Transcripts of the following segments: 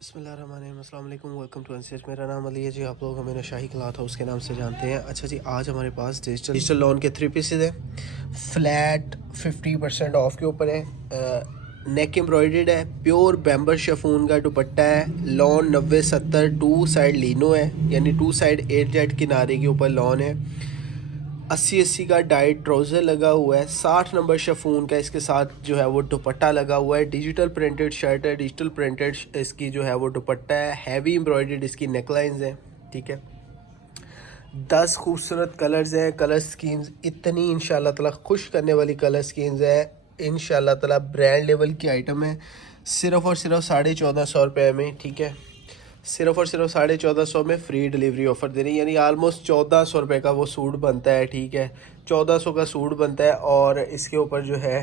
बिस्मिल्लाहिर्रहमानिर्रहीम, अस्सलाम वालेकुम, वेलकम टू अनसेट। मेरा नाम अली है जी। आप लोग हमें नौशाही क्लॉथ हाउस के नाम से जानते हैं। अच्छा जी, आज हमारे पास डिजिटल लॉन के 3 पीसेज हैं। फ्लैट 50% ऑफ के ऊपर है। नेक एम्ब्रॉयडर्ड है। प्योर बैम्बर शेफून का दुपट्टा है। लॉन 90-70 टू साइड लीनो है, यानी टू साइड 8 जेड किनारे के ऊपर लॉन है। 80 का डाइट ट्राउज़र लगा हुआ है। 60 नंबर शफून का इसके साथ जो है वो दुपट्टा लगा हुआ है। डिजिटल प्रिंटेड शर्ट है, डिजिटल प्रिंटेड इसकी जो है वो दुपट्टा है। हैवी एम्ब्रॉयडर्ड इसकी नेकलाइंस हैं, ठीक है। 10 खूबसूरत कलर्स हैं। कलर स्कीम्स इतनी इंशाल्लाह ताला खुश करने वाली कलर स्कीम्स हैं। इंशाल्लाह ताला ब्रांड लेवल की आइटम है। सिर्फ़ और सिर्फ 1450 रुपये में, ठीक है। सिर्फ और सिर्फ 1450 में फ्री डिलीवरी ऑफ़र दे रही है, यानी आलमोस्ट 1400 रुपये का वो सूट बनता है, ठीक है। 1400 का सूट बनता है और इसके ऊपर जो है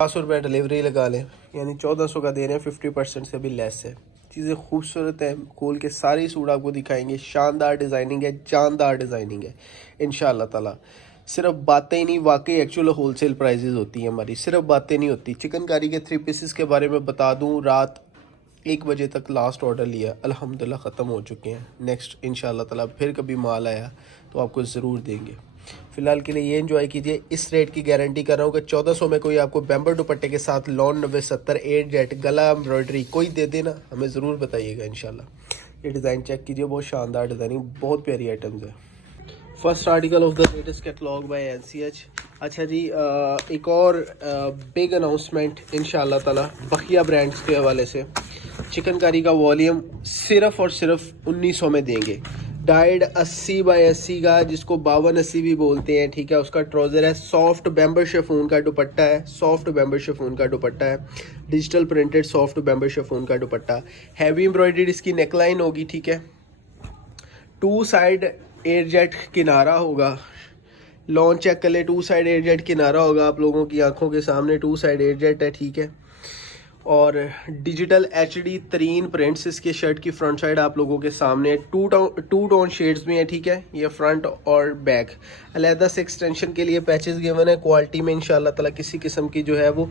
500 रुपये डिलीवरी लगा लें, यानी 1400 का दे रहे हैं। 50% से भी लेस है। चीज़ें खूबसूरत हैं। खोल के सारी सूट आपको दिखाएंगे। शानदार डिज़ाइनिंग है, जानदार डिज़ाइनिंग है इंशाल्लाह ताला। सिर्फ बातें ही नहीं, वाकई एक्चुअल होलसेल प्राइजेज़ होती हैं हमारी, सिर्फ बातें नहीं होती। चिकनकारी के 3 पीसेस के बारे में बता दूँ, रात 1 बजे तक लास्ट ऑर्डर लिया, अल्हम्दुलिल्लाह ख़त्म हो चुके हैं। नेक्स्ट इंशाल्लाह ताला फिर कभी माल आया तो आपको ज़रूर देंगे। फ़िलहाल के लिए ये एंजॉय कीजिए। इस रेट की गारंटी कर रहा हूँ कि 1400 में कोई आपको बैम्बर दुपट्टे के साथ लॉन 90-70 8 जेट गला एम्ब्रॉयडरी कोई दे देना, हमें ज़रूर बताइएगा इंशाल्लाह। ये डिज़ाइन चेक कीजिए, बहुत शानदार डिज़ाइनिंग, बहुत प्यारी आइटम्स है। First article of the latest catalogue by NCH. अच्छा जी, एक और बिग अनाउंसमेंट इंशाल्लाह ताला बखिया ब्रांड्स के हवाले से। चिकनकारी का वॉल्यूम सिर्फ और सिर्फ 1900 में देंगे। डाइड 80 बाय 80 का, जिसको 52-80 भी बोलते हैं, ठीक है। उसका ट्राउज़र है। सॉफ्ट बैम्बर शेफून का दुपट्टा है। सॉफ्ट बैम्बर शेफून का दुपट्टा है। डिजिटल प्रिंटेड सॉफ्ट बैम्बर शेफून का दुपट्टा। हैवी एम्ब्रॉयडर्ड इसकी नेकलाइन होगी, ठीक है। टू साइड 8 जेट किनारा होगा। लॉन चेक कर ले, टू साइड 8 जेट किनारा होगा आप लोगों की आंखों के सामने। टू साइड 8 जेट है, ठीक है। और डिजिटल एचडी तरीन प्रिंट्स इसके शर्ट की फ्रंट साइड आप लोगों के सामने। टू टोन शेड्स में है, ठीक है। ये फ्रंट और बैक। अलहदा से एक्सटेंशन के लिए पैचेस गिवन है। क्वालिटी में इंशाल्लाह ताला किसी किस्म की जो है वो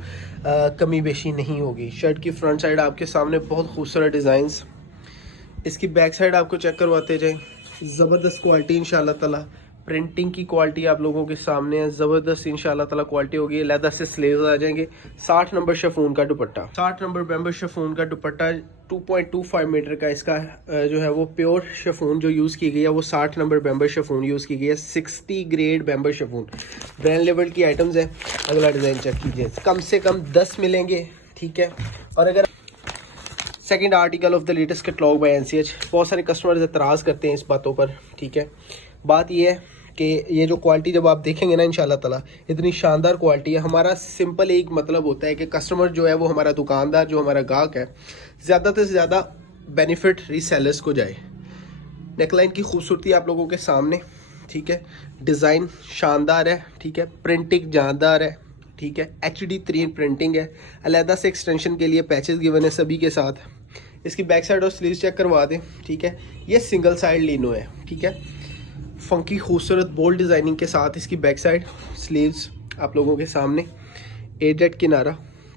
कमी बेशी नहीं होगी। शर्ट की फ्रंट साइड आपके सामने बहुत खूबसूरत डिज़ाइंस। इसकी बैक साइड आपको चेक करवाते जाएं। ज़बरदस्त क्वालिटी इंशाल्लाह ताला। प्रिंटिंग की क्वालिटी आप लोगों के सामने है। ज़बरदस्त इंशाल्लाह ताला क्वालिटी होगी। लेदर से स्लीव्स आ जाएंगे। 60 नंबर शफून का दुपट्टा। 60 नंबर बैम्बर शफून का दुपट्टा। 2.25 मीटर का इसका जो है वो प्योर शफून जो यूज़ की गई है वो 60 नंबर बैम्बर शफून यूज़ की गई है। 60 ग्रेड बैम्बर शफून, ब्रांड लेवल की आइटम्स है। अगला डिज़ाइन चेक कीजिए। कम से कम 10 मिलेंगे, ठीक है। और अगर second article of the latest catalogue by NCH. बहुत सारे कस्टमर्स एतराज़ करते हैं इस बातों पर, ठीक है। बात ये है कि ये जो क्वालिटी जब आप देखेंगे ना इंशाल्लाह ताला, इतनी शानदार क्वालिटी है। हमारा सिंपल एक मतलब होता है कि कस्टमर जो है वो हमारा दुकानदार, जो हमारा गाहक है, ज़्यादा से ज़्यादा बेनिफिट रीसेलर्स को जाए। नेकलाइन की खूबसूरती आप लोगों के सामने, ठीक है। डिज़ाइन शानदार है, ठीक है। प्रिंटिंग जानदार है, ठीक है। HD 3 प्रिंटिंग है। अलहदा से एक्सटेंशन के लिए पैचेस गिवन है सभी के साथ। इसकी बैक साइड और स्लीव्स चेक करवा दें, ठीक है। ये सिंगल साइड लीनो है, ठीक है। फंकी खूबसूरत बोल्ड डिज़ाइनिंग के साथ इसकी बैक साइड, स्लीव्स आप लोगों के सामने। 8 जेट किनारा,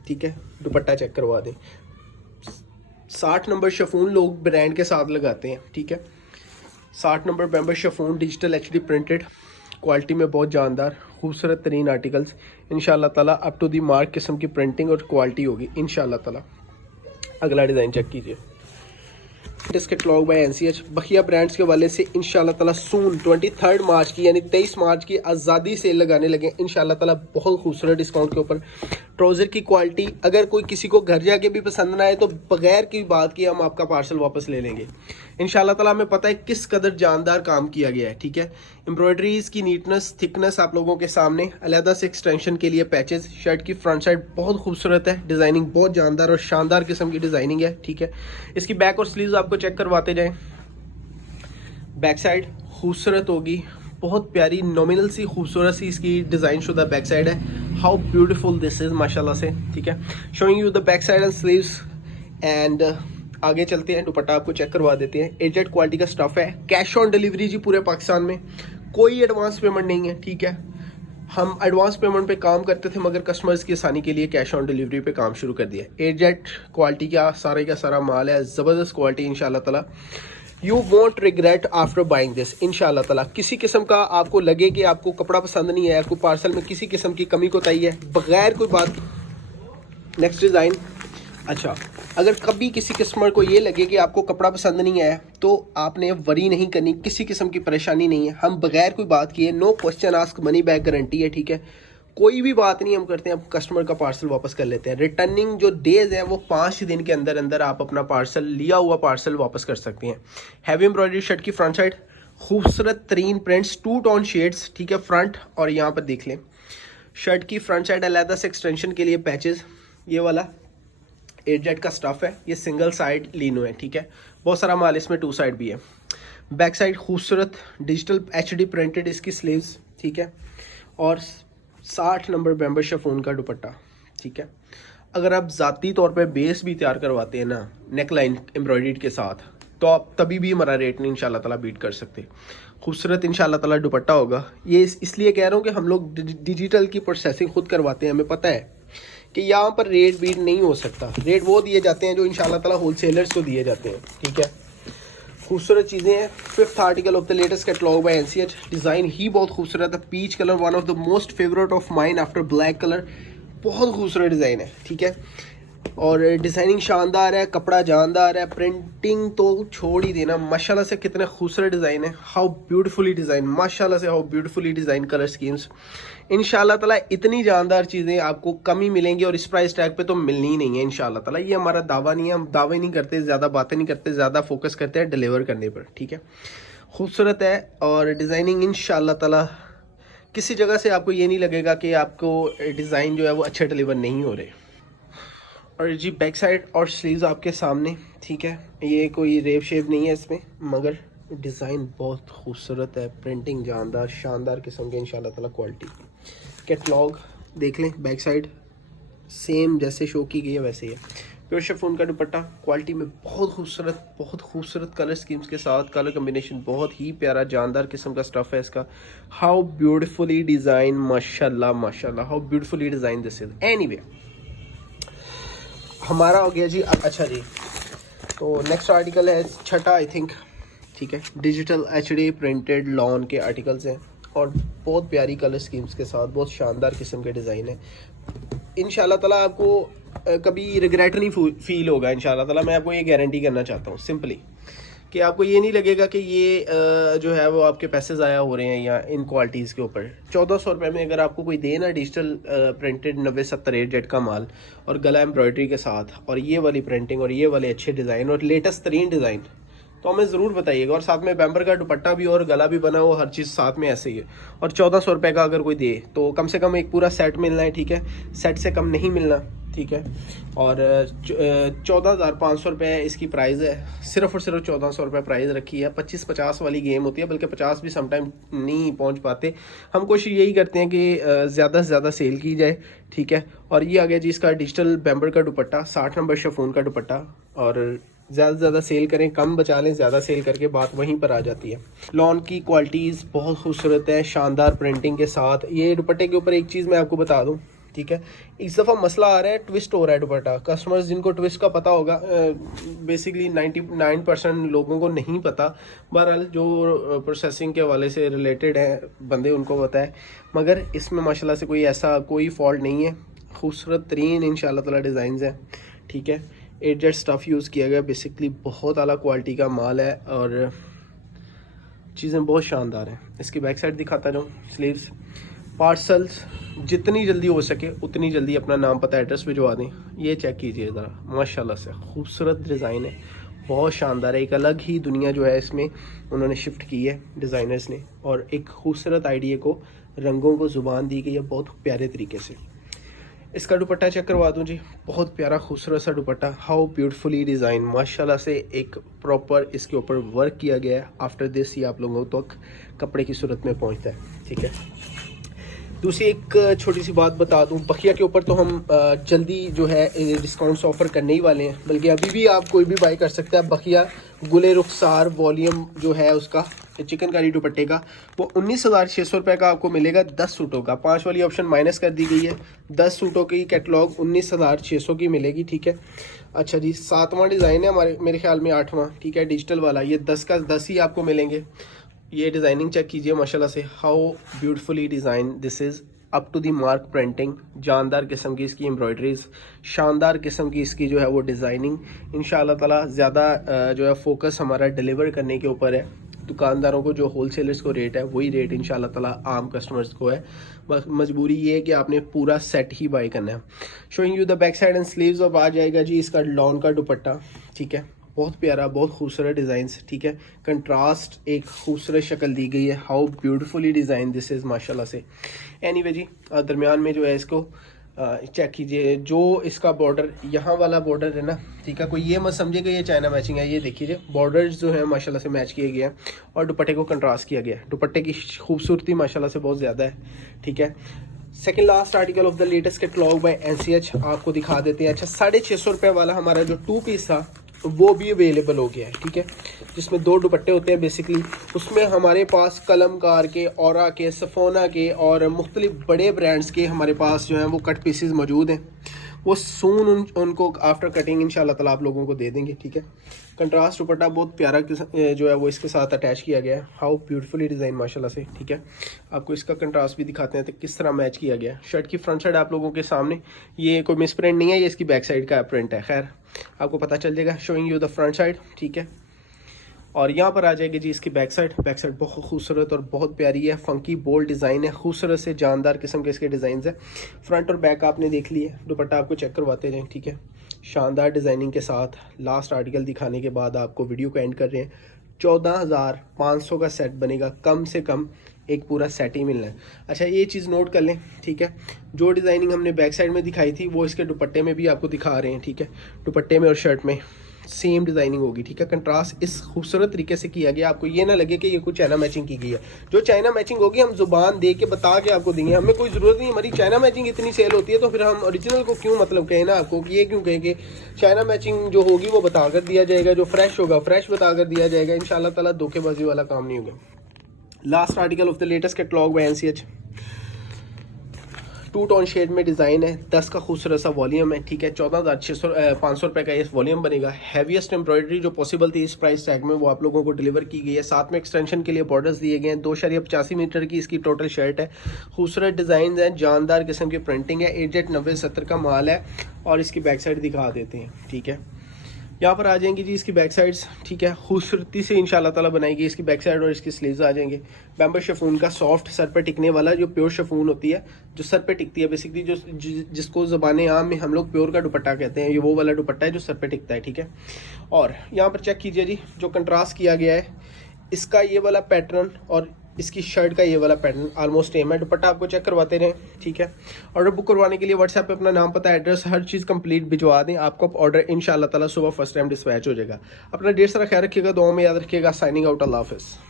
ठीक है। दुपट्टा चेक करवा दें। 60 नंबर शफून लोग ब्रांड के साथ लगाते हैं, ठीक है। 60 नंबर बैम्बर chiffon digital HD printed, quality में बहुत जानदार खूबसूरत तरीन आर्टिकल्स इंशाल्लाह ताला। अप टू दी मार्क किस्म की प्रिंटिंग और क्वालिटी होगी इंशाल्लाह ताला। अगला डिज़ाइन चेक कीजिए। Latest catalogue by NCH. बखिया ब्रांड्स के वाले से इंशाल्लाह ताला सून 23 मार्च की, यानी 23 मार्च की आज़ादी सेल लगाने लगे इंशाल्लाह ताला। बहुत खूबसूरत डिस्काउंट के ऊपर ट्राउज़र की क्वालिटी। अगर कोई किसी को घर जाके भी पसंद ना आए तो बगैर की बात की हम आपका पार्सल वापस ले लेंगे इंशाल्लाह ताला। हमें पता है किस कदर जानदार काम किया गया है, ठीक है। एम्ब्रॉयडरीज की नीटनेस, थिकनेस आप लोगों के सामने। अलहदा से एक्सटेंशन के लिए पैचेस। शर्ट की फ्रंट साइड बहुत खूबसूरत है। डिज़ाइनिंग बहुत जानदार और शानदार किस्म की डिज़ाइनिंग है, ठीक है। इसकी बैक और स्लीव्स आपको चेक करवाते जाएं। बैक साइड खूबसूरत होगी, बहुत प्यारी नॉमिनल सी खूबसूरत सी इसकी डिज़ाइन शुदा बैक साइड है। हाउ ब्यूटीफुल दिस इज़ माशाल्लाह से, ठीक है। Showing you the back side and sleeves. And आगे चलते हैं, दुपट्टा आपको चेक करवा देते हैं। 8 जेट क्वालिटी का स्टफ़ है। कैश ऑन डिलीवरी जी पूरे पाकिस्तान में, कोई एडवांस पेमेंट नहीं है, ठीक है। हम एडवांस पेमेंट पे काम करते थे, मगर कस्टमर्स की आसानी के लिए कैश ऑन डिलीवरी पे काम शुरू कर दिया। एजेट क्वालिटी का सारा माल है, ज़बरदस्त क्वालिटी इंशाल्लाह ताला। You want regret after buying this इंशाल्लाह ताला। किसी किस्म का आपको लगे कि आपको कपड़ा पसंद नहीं है, कोई पार्सल में किसी किस्म की कमी कोताही है, बगैर कोई बात। Next design. अच्छा, अगर कभी किसी कस्टमर को ये लगे कि आपको कपड़ा पसंद नहीं आया, तो आपने वरी नहीं करनी, किसी किस्म की परेशानी नहीं है। हम बगैर कोई बात किए, no question ask, money back guarantee है, ठीक है। कोई भी बात नहीं हम करते हैं, अब कस्टमर का पार्सल वापस कर लेते हैं। रिटर्निंग जो डेज है वो 5 दिन के अंदर अंदर आप अपना पार्सल, लिया हुआ पार्सल वापस कर सकते हैं। हैवी एम्ब्रॉयडरी शर्ट की फ्रंट साइड, खूबसूरत तरीन प्रिंट्स, 2 टोन शेड्स, ठीक है। फ्रंट और यहाँ पर देख लें, शर्ट की फ्रंट साइड अलहदा से एक्सटेंशन के लिए पैचेस, ये वाला 8 का स्टफ है, ये सिंगल साइड लीनो है, ठीक है। बहुत सारा माल इसमें 2 साइड भी है। बैक साइड खूबसूरत डिजिटल HD प्रिंटेड इसकी स्लीव्स, ठीक है। और 60 नंबर बैम्बर शिफॉन का दुपट्टा, ठीक है। अगर आप ज़ाती तौर पे बेस भी तैयार करवाते हैं ना नेक लाइन एम्ब्रॉयडर्ड के साथ, तो आप तभी भी हमारा रेट नहीं इंशाल्लाह ताला बीट कर सकते। खूबसूरत इंशाल्लाह ताला दुपट्टा होगा। ये इसलिए कह रहा हूँ कि हम लोग डिजिटल की प्रोसेसिंग खुद करवाते हैं, हमें पता है कि यहाँ पर रेट बीट नहीं हो सकता। रेट वो दिए जाते हैं जो इंशाल्लाह ताला होलसेलर्स को दिए जाते हैं, ठीक है। खूबसूरत चीज़ें हैं। 5th article of the latest catalogue by NCH. Design ही बहुत खूबसूरत है। Peach colour one of the most favourite of mine after black colour. बहुत खूबसूरत डिज़ाइन है, ठीक है। और डिज़ाइनिंग शानदार है, कपड़ा जानदार है, प्रिंटिंग तो छोड़ ही देना। माशाल्लाह से कितने खूबसूरत डिज़ाइन है। हाउ ब्यूटीफुली डिज़ाइन, माशाल्लाह से how beautifully design, colour schemes. इंशाल्लाह ताला इतनी जानदार चीज़ें आपको कम ही मिलेंगी, और इस प्राइस टैग पे तो मिलनी ही नहीं है इंशाल्लाह ताला। ये हमारा दावा नहीं है, हम दावे नहीं करते, ज़्यादा बातें नहीं करते, ज़्यादा फोकस करते हैं डिलीवर करने पर, ठीक है। खूबसूरत है और डिज़ाइनिंग इंशाल्लाह ताला किसी जगह से आपको ये नहीं लगेगा कि आपको डिज़ाइन जो है वो अच्छे डिलीवर नहीं हो रहे। और जी बैक साइड और स्लीव्स आपके सामने, ठीक है। ये कोई रेव शेव नहीं है इसमें, मगर डिज़ाइन बहुत खूबसूरत है, प्रिंटिंग जानदार, शानदार किस्म के इंशाल्लाह ताला क्वालिटी। कैटलॉग देख लें, बैक साइड सेम जैसे शो की गई है वैसे ही है। प्योर शिफॉन का दुपट्टा, क्वालिटी में बहुत खूबसूरत कलर स्कीम्स के साथ, कलर कम्बिनेशन बहुत ही प्यारा जानदार किस्म का स्टफ़ है इसका। हाउ ब्यूटीफुली डिज़ाइन, माशाल्लाह माशाल्लाह, how beautifully design this is. Anyway, हमारा हो गया जी। अच्छा जी, तो नेक्स्ट आर्टिकल है 6 आई थिंक, ठीक है। डिजिटल HD प्रिंटेड लॉन के आर्टिकल्स हैं और बहुत प्यारी कलर स्कीम्स के साथ, बहुत शानदार किस्म के डिज़ाइन है। इंशाल्लाह ताला आपको कभी रिग्रेट नहीं फील होगा इंशाल्लाह ताला। मैं आपको ये गारंटी करना चाहता हूँ सिंपली, कि आपको ये नहीं लगेगा कि ये जो है वो आपके पैसे ज़ाया हो रहे हैं या इन क्वालिटीज़ के ऊपर। 1400 रुपये में अगर आपको कोई दे ना डिजिटल प्रिंटेड 90-70 8 का माल और गला एम्ब्रॉयडरी के साथ, और ये वाली प्रिंटिंग और ये वाले अच्छे डिज़ाइन और लेटेस्ट तरीन डिज़ाइन, तो हमें ज़रूर बताइएगा। और साथ में बैम्बर का दुपट्टा भी और गला भी बना हुआ, हर चीज़ साथ में ऐसे ही है। और 1400 रुपये का अगर कोई दे तो कम से कम एक पूरा सेट मिलना है, ठीक है। सेट से कम नहीं मिलना, ठीक है। और 14,500 रुपये इसकी प्राइस है, सिर्फ और सिर्फ 1400 रुपये प्राइस रखी है। 25-50 वाली गेम होती है, बल्कि 50 भी समटाइम नहीं पहुंच पाते। हम कोशिश यही करते हैं कि ज़्यादा से ज़्यादा सेल की जाए, ठीक है। और ये आ गया जी इसका डिजिटल बैम्बर का दुपट्टा, 60 नंबर शिफॉन का दुपट्टा। और ज़्यादा से ज़्यादा सेल करें, कम बचा लें, ज़्यादा सेल करके बात वहीं पर आ जाती है। लॉन की क्वालिटीज़ बहुत खूबसूरत है, शानदार प्रिंटिंग के साथ। ये दुपट्टे के ऊपर एक चीज़ मैं आपको बता दूं, ठीक है। इस दफ़ा मसला आ रहा है, ट्विस्ट हो रहा है दुपट्टा। कस्टमर्स जिनको ट्विस्ट का पता होगा, बेसिकली 99% लोगों को नहीं पता। बहरहाल जो प्रोसेसिंग के हवाले से रिलेटेड हैं बंदे, उनको पता है। मगर इसमें माशाल्लाह से कोई ऐसा कोई फॉल्ट नहीं है। खूबसूरत तरीन इंशाल्लाह ताला डिज़ाइंस हैं, ठीक है। 8 स्टफ़ यूज़ किया गया, बेसिकली बहुत आला क्वालिटी का माल है और चीज़ें बहुत शानदार हैं। इसकी बैक साइड दिखाता जाऊँ, स्लीव्स। पार्सल्स जितनी जल्दी हो सके उतनी जल्दी अपना नाम पता एड्रेस भिजवा दें। ये चेक कीजिए ज़रा, माशाल्लाह से खूबसूरत डिज़ाइन है, बहुत शानदार है। एक अलग ही दुनिया जो है इसमें उन्होंने शिफ्ट की है डिज़ाइनर्स ने, और एक खूबसूरत आइडिया को, रंगों को ज़ुबान दी गई है बहुत प्यारे तरीके से। इसका दुपट्टा चेक करवा दूं जी, बहुत प्यारा खूबसूरत सा दुपट्टा। हाउ ब्यूटीफुली डिज़ाइन, माशाल्लाह से एक प्रॉपर इसके ऊपर वर्क किया गया है। आफ्टर दिस ये आप लोगों तक कपड़े की सूरत में पहुंचता है, ठीक है। दूसरी एक छोटी सी बात बता दूं, बखिया के ऊपर तो हम जल्दी जो है डिस्काउंट्स ऑफर करने ही वाले हैं, बल्कि अभी भी आप कोई भी बाई कर सकते हैं। बखिया गुले रुखसार वॉल्यूम जो है उसका चिकनकारी दुपट्टे का वो 19,600 रुपये का आपको मिलेगा 10 सूटों का। 5 वाली ऑप्शन माइनस कर दी गई है, 10 सूटों की कैटलॉग 19,600 की मिलेगी, ठीक है। अच्छा जी, 7वां डिज़ाइन है हमारे, मेरे ख्याल में 8वां, ठीक है, डिजिटल वाला। ये 10 का 10 ही आपको मिलेंगे। ये डिज़ाइनिंग चेक कीजिए माशाल्लाह से, how beautifully design this is, up to the mark printing, जानदार किस्म की इसकी एम्ब्रॉयडरीज, शानदार किस्म की इसकी जो है वो डिज़ाइनिंग। इंशाल्लाह ताला ज़्यादा जो है फोकस हमारा डिलीवर करने के ऊपर है। दुकानदारों को जो होलसेलर्स को रेट है वही रेट इंशाल्लाह ताला आम कस्टमर्स को है। बस मजबूरी ये है कि आपने पूरा सेट ही बाय करना है। Showing you the back side and sleeves. अब आ जाएगा जी इसका लॉन का दुपट्टा, ठीक है, बहुत प्यारा, बहुत खूबसूरत डिज़ाइंस, ठीक है। कंट्रास्ट एक खूबसूरत शक्ल दी गई है, how beautifully design this is माशाल्लाह से। एनीवे जी, दरमियान में जो है इसको चेक कीजिए, जो इसका बॉर्डर यहाँ वाला बॉर्डर है ना, ठीक है, कोई ये मत समझे कि ये चाइना मैचिंग है। ये देखिए बॉर्डर्स जो है माशाल्लाह से मैच किए गए हैं और दुपट्टे को कंट्रास्ट किया गया है। दुपट्टे की खूबसूरती माशाल्लाह से बहुत ज़्यादा है, ठीक है। Second last article of the latest catalogue by NCH आपको दिखा देते हैं। अच्छा, 650 रुपये वाला हमारा जो 2 पीस था वो भी अवेलेबल हो गया है, ठीक है, जिसमें 2 दुपट्टे होते हैं बेसिकली। उसमें हमारे पास कलमकार के, औरा के, सफोना के और मुख्तलिफ बड़े ब्रांड्स के हमारे पास जो हैं वो कट पीसेस मौजूद हैं। वो सून उनको आफ्टर कटिंग इंशाल्लाह ताला आप लोगों को दे देंगे, ठीक है। कंट्रास्ट दुपट्टा बहुत प्यारा जो है वो इसके साथ अटैच किया गया है, हाउ ब्यूटीफुली डिज़ाइन माशाल्लाह से, ठीक है। आपको इसका कंट्रास्ट भी दिखाते हैं तो किस तरह मैच किया गया है। शर्ट की फ्रंट साइड आप लोगों के सामने, ये कोई मिस प्रिंट नहीं है, ये इसकी बैक साइड का प्रिंट है, खैर आपको पता चल जाएगा। Showing you the front side, ठीक है। और यहाँ पर आ जाएगी जी इसकी बैक साइड। बैक साइड बहुत खूबसूरत और बहुत प्यारी है, फंकी बोल्ड डिज़ाइन है, खूबसूरत से जानदार किस्म के इसके डिज़ाइन है। फ्रंट और बैक आपने देख लिए, दुपट्टा आपको चेक करवाते जाएँ, ठीक है। शानदार डिज़ाइनिंग के साथ लास्ट आर्टिकल दिखाने के बाद आपको वीडियो को एंड कर रहे हैं। 14,500 का सेट बनेगा, कम से कम एक पूरा सेट ही मिलना है। अच्छा, ये चीज़ नोट कर लें, ठीक है। जो डिज़ाइनिंग हमने बैक साइड में दिखाई थी वो इसके दुपट्टे में भी आपको दिखा रहे हैं, ठीक है। दुपट्टे में और शर्ट में सेम डिज़ाइनिंग होगी, ठीक है। कंट्रास्ट इस खूबसूरत तरीके से किया गया, आपको ये ना लगे कि ये कुछ चाइना मैचिंग की गई है। जो चाइना मैचिंग होगी हम जुबान दे के बता के आपको देंगे, हमें कोई ज़रूरत नहीं। हमारी चाइना मैचिंग इतनी सेल होती है तो फिर हम ओरिजिनल को क्यों मतलब कहें ना आपको, कि ये क्यों कहें कि चाइना मैचिंग जो होगी वो बता कर दिया जाएगा, जो फ्रेश होगा फ्रेश बता कर दिया जाएगा। इंशाल्लाह ताला धोखेबाजी वाला काम नहीं होगा। Last article of the latest catalogue by NCH, 2 tone shade में डिज़ाइन है, 10 का खूबसूरत सा वॉल्यूम है, ठीक है। 14,500 रुपये का ये वॉल्यूम बनेगा। हैवीएस्ट एम्ब्रॉयडरी जो पॉसिबल थी इस प्राइस टैग में वो आप लोगों को डिलीवर की गई है। साथ में एक्सटेंशन के लिए बॉर्डर्स दिए गए हैं। 2.85 मीटर की इसकी टोटल शर्ट है, खूबसूरत डिज़ाइन है, जानदार किस्म की प्रिंटिंग है। 890-70 का माल है। और इसकी बैक साइड दिखा देते हैं, ठीक है। यहाँ पर आ जाएंगी जी इसकी बैक साइड्स, ठीक है, खूबसूरती से इंशाल्लाह ताला बनाएगी इसकी बैक साइड और इसकी स्लीव्स आ जाएंगे। बैम्बर शिफॉन का सॉफ्ट सर पे टिकने वाला, जो प्योर शिफॉन होती है जो सर पे टिकती है बेसिकली, जो जिसको ज़बान आम में हम लोग प्योर का दुपट्टा कहते हैं, ये वो वाला दुपट्टा है जो सर पे टिकता है, ठीक है। और यहाँ पर चेक कीजिए जी, जो कंट्रास्ट किया गया है इसका ये वाला पैटर्न और इसकी शर्ट का ये वाला पैटर्न ऑलमोस्ट सेम है। दुपट्टा आपको चेक करवाते रहें, ठीक है। ऑर्डर बुक करवाने के लिए व्हाट्सएप पे अपना नाम, पता, एड्रेस, हर चीज़ कंप्लीट भिजवा दें, आपको ऑर्डर इंशाल्लाह ताला सुबह फर्स्ट टाइम डिस्पैच हो जाएगा। अपना ढेर सारा ख्याल रखिएगा, दुआ में याद रखिएगा। साइनिंग आउट, अल्लाह हाफ़िज़।